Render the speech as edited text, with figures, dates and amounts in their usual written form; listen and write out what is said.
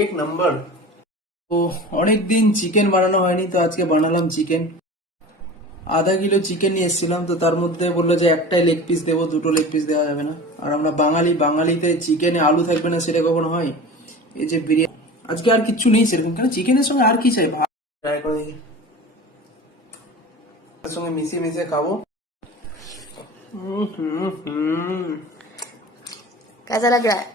এক নম্বর। তো অনেকদিন চিকেন বানানো হয়নি, তো আজকে বানালাম চিকেন। আধা কিলো চিকেন নিয়ে এসেছিলাম, তো তার মধ্যে বললো যে একটাই লেগ পিস দেবো, দুটো লেগ পিস দেওয়া যাবে না। আর আমরা বাঙালি, বাঙালিতে চিকেনে আলু থাকবে না সেটা কখনো হয়? এই যে বিরিয়ানি, আজকে আর কিচ্ছু নেই সেরকম, কেন চিকেনের সঙ্গে আর কি চাই, ট্রাই করে দেখি, তার সঙ্গে মিশিয়ে মিশিয়ে খাবো। হুম হুম হুম कैसा लग रहा है?